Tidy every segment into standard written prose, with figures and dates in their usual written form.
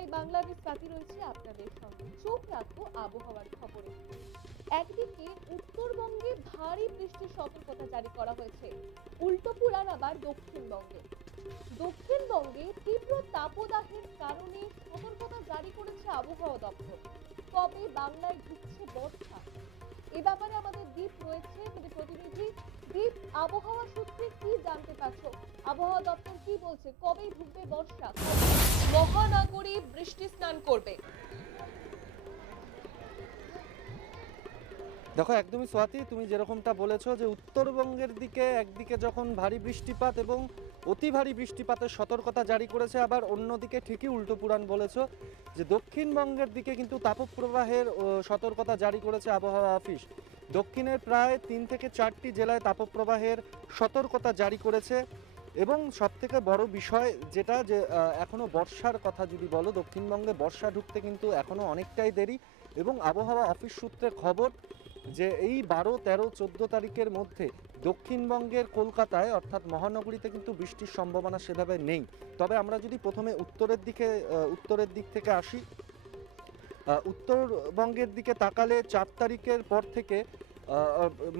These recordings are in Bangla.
আই বাংলার সাথী রয়েছে আপনাদের সঙ্গে। চোখ রাখবো আবহাওয়ার খবরে। একদিকে উত্তরবঙ্গে ভারী বৃষ্টির সতর্কতা জারি করা হয়েছে, উল্টো পুরান আবার দক্ষিণবঙ্গে। দক্ষিণবঙ্গে তীব্র তাপদাহের কারণে সতর্কতা জারি করেছে আবহাওয়া দপ্তর। কবে বাংলায় ঢুকছে বর্ষা, এ ব্যাপারে আমাদের দ্বীপ রয়েছে, আমাদের প্রতিনিধি দ্বীপ। আবহাওয়া সূত্রে কি জানতে পারছো? আবহাওয়া দপ্তর কি বলছে, কবে ঢুকবে বর্ষা, কবে মহানগরী বৃষ্টি স্নান করবে? দেখো, একদমই স্বাতী, তুমি যেরকমটা বলেছো যে উত্তরবঙ্গের দিকে একদিকে যখন ভারী বৃষ্টিপাত এবং অতি ভারী বৃষ্টিপাতের সতর্কতা জারি করেছে, আবার অন্যদিকে ঠিকই উল্টো পুরাণ বলেছো যে দক্ষিণবঙ্গের দিকে কিন্তু তাপপ্রবাহের সতর্কতা জারি করেছে আবহাওয়া অফিস। দক্ষিণের প্রায় 3 থেকে 4টি জেলায় তাপপ্রবাহের সতর্কতা জারি করেছে। এবং সবথেকে বড় বিষয় যেটা যে এখনও বর্ষার কথা যদি বলো, দক্ষিণবঙ্গে বর্ষা ঢুকতে কিন্তু এখনও অনেকটাই দেরি। এবং আবহাওয়া অফিস সূত্রে খবর যে এই 12, 13, 14 তারিখের মধ্যে দক্ষিণবঙ্গের কলকাতায় অর্থাৎ মহানগরীতে কিন্তু বৃষ্টির সম্ভাবনা সেভাবে নেই। তবে আমরা যদি প্রথমে উত্তরের দিক থেকে আসি, উত্তরবঙ্গের দিকে তাকালে 4 তারিখের পর থেকে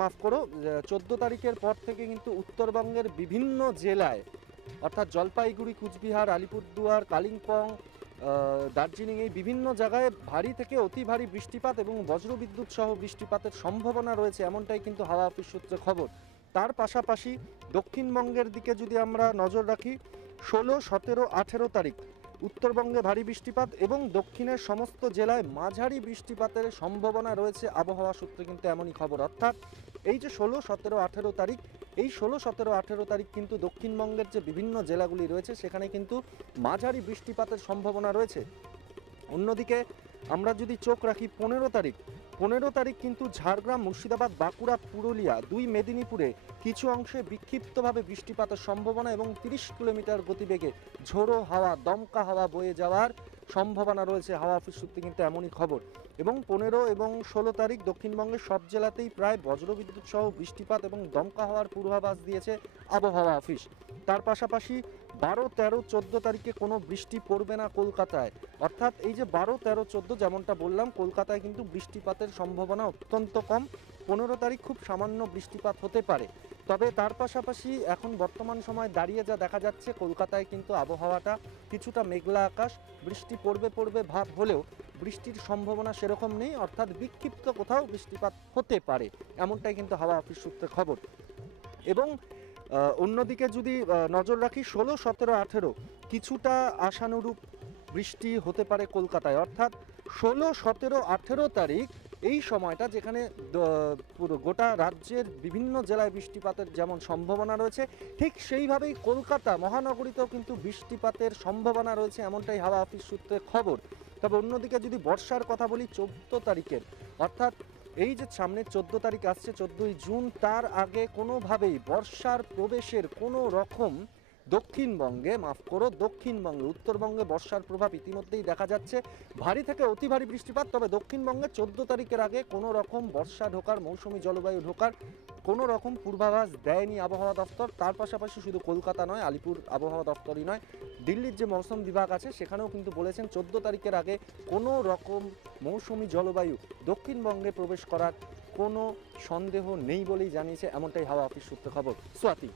মাফ করো 14 তারিখের পর থেকে কিন্তু উত্তরবঙ্গের বিভিন্ন জেলায় অর্থাৎ জলপাইগুড়ি, কুচবিহার, আলিপুরদুয়ার, কালিম্পং, দার্জিলিং, এই বিভিন্ন জায়গায় ভারী থেকে অতি ভারী বৃষ্টিপাত এবং বজ্রবিদ্যুৎ সহ বৃষ্টিপাতের সম্ভাবনা রয়েছে, এমনটাই কিন্তু হাওয়া অফিস সূত্রে খবর। তার পাশাপাশি দক্ষিণবঙ্গের দিকে যদি আমরা নজর রাখি, 16, 17, 18 তারিখ উত্তরবঙ্গে ভারী বৃষ্টিপাত এবং দক্ষিণের সমস্ত জেলায় মাঝারি বৃষ্টিপাতের সম্ভাবনা রয়েছে আবহাওয়া সূত্রে কিন্তু এমনই খবর। অর্থাৎ এই যে 16, 17, 18 তারিখ, এই 16, 17, 18 তারিখ কিন্তু দক্ষিণবঙ্গের যে বিভিন্ন জেলাগুলি রয়েছে সেখানে কিন্তু মাঝারি বৃষ্টিপাতের সম্ভাবনা রয়েছে। অন্যদিকে আমরা যদি চোখ রাখি 15 তারিখ কিন্তু ঝাড়গ্রাম, মুর্শিদাবাদ, বাঁকুড়া, পুরুলিয়া, 2 মেদিনীপুরে কিছু অংশে বিক্ষিপ্তভাবে বৃষ্টিপাতের সম্ভাবনা এবং 30 কিলোমিটার গতিবেগে ঝোড়ো হাওয়া, দমকা হাওয়া বয়ে যাওয়ার সম্ভাবনা রয়েছে। হাওয়া অফিস সূত্রে কিন্তু এমনই খবর। এবং 15 এবং 16 তারিখ দক্ষিণবঙ্গের সব জেলাতেই প্রায় বজ্রবিদ্যুৎ সহ বৃষ্টিপাত এবং দমকা হওয়ার পূর্বাভাস দিয়েছে আবহাওয়া অফিস। তার পাশাপাশি 12, 13, 14 তারিখে কোনো বৃষ্টি পড়বে না কলকাতায়। অর্থাৎ এই যে 12, 13, 14 যেমনটা বললাম, কলকাতায় কিন্তু বৃষ্টিপাতের সম্ভাবনা অত্যন্ত কম। 15 তারিখ খুব সামান্য বৃষ্টিপাত হতে পারে। তবে তার পাশাপাশি এখন বর্তমান সময় দাঁড়িয়ে যা দেখা যাচ্ছে, কলকাতায় কিন্তু আবহাওয়াটা কিছুটা মেঘলা আকাশ, বৃষ্টি পড়বে ভাব হলেও বৃষ্টির সম্ভাবনা সেরকম নেই, অর্থাৎ বিক্ষিপ্ত কোথাও বৃষ্টিপাত হতে পারে, এমনটাই কিন্তু হাওয়া অফিস সূত্রে খবর। এবং অন্যদিকে যদি নজর রাখি 16, 17, 18 কিছুটা আশানুরূপ বৃষ্টি হতে পারে কলকাতায়। অর্থাৎ 16, 17, 18 তারিখ এই সময়টা যেখানে পুরো গোটা রাজ্যের বিভিন্ন জেলায় বৃষ্টিপাতের যেমন সম্ভাবনা রয়েছে, ঠিক সেইভাবেই কলকাতা মহানগরীতেও কিন্তু বৃষ্টিপাতের সম্ভাবনা রয়েছে, এমনটাই হাওয়া অফিস সূত্রে খবর। তবে অন্যদিকে যদি বর্ষার কথা বলি 14 তারিখের, অর্থাৎ এই যে সামনে 14 তারিখ আসছে, 14ই জুন, তার আগে কোনোভাবেই বর্ষার প্রবেশের কোনো রকম দক্ষিণবঙ্গে উত্তরবঙ্গে বর্ষার প্রভাব ইতিমধ্যেই দেখা যাচ্ছে। ভারী থেকে অতি ভারী বৃষ্টিপাত, তবে দক্ষিণবঙ্গে 14 তারিখের আগে কোনো রকম বর্ষা ঢোকার, মৌসুমি জলবায়ু ঢোকার কোনো রকম পূর্বাভাস দেয়নি আবহাওয়া দফতর। তার পাশাপাশি শুধু কলকাতা নয়, আলিপুর আবহাওয়া দফতরই নয়, দিল্লির যে মৌসুম বিভাগ আছে সেখানেও কিন্তু বলেছেন 14 তারিখের আগে কোনো রকম মৌসুমি জলবায়ু দক্ষিণবঙ্গে প্রবেশ করার কোনো সন্দেহ নেই বলেই জানিয়েছে, এমনটাই হাওয়া অফিস সূত্রে খবর। স্বাতী,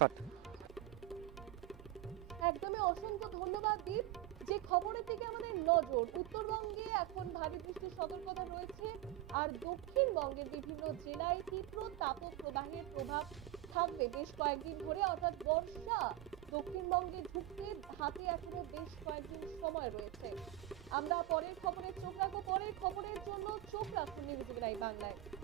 কাট। একদমই অসংখ্য ধন্যবাদ দীপ। যে খবরের দিকে আমাদের নজর, উত্তরবঙ্গে এখন ভারী বৃষ্টির সতর্কতা রয়েছে, আর দক্ষিণবঙ্গের বিভিন্ন জেলায় তীব্র তাপপ্রবাহের প্রভাব থাকবে বেশ কয়েকদিন ধরে। অর্থাৎ বর্ষা দক্ষিণবঙ্গে ঢুকতে হাতে এখনো বেশ কয়েকদিন সময় রয়েছে। আমরা পরের খবরে চোখ রাখবো। পরের খবরের জন্য চোখ রাখুন নিউজ বাংলায়।